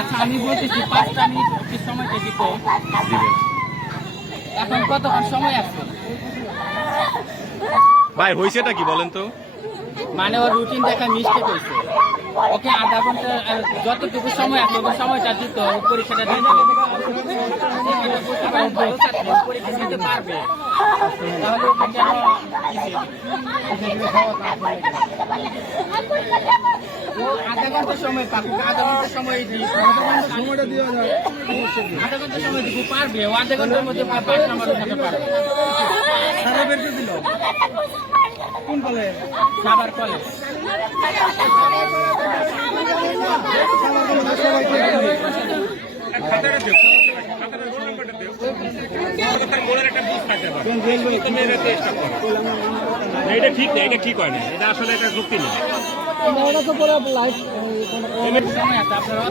আচ্ছা আমি বলতেছি 5টা মিনিট সময়টা দিতে দিবেন। এখন কতক্ষণ সময় আছে ভাই হয়েছেটা কি বলেন তো? মানে ওর রুটিন দেখা মিস্টেক হয়েছে, ওকে আধা ঘন্টা যতটুকু সময় আছে ওকে সময়টা দিত পরীক্ষাটা দিত, পরীক্ষা দিতে পারবে তাহলে ওকে কেন ও আধা ঘন্টা সময় পাবো, আধা ঘন্টা সময় দিই, সময়টা দেওয়া যায় আধা ঘন্টা সময় দিব পারবে, ও আধা ঘন্টার মধ্যে 5 নাম্বার উঠাতে পারবে। সারা বের করে দিল কোন কলে খাবার কলেজ এটা ঠিক না, এটা ঠিক হয় না, এটা আসলে একটা যুক্তি নেই। ওটা তো পুরো লাইফ সময় আছে আপনারা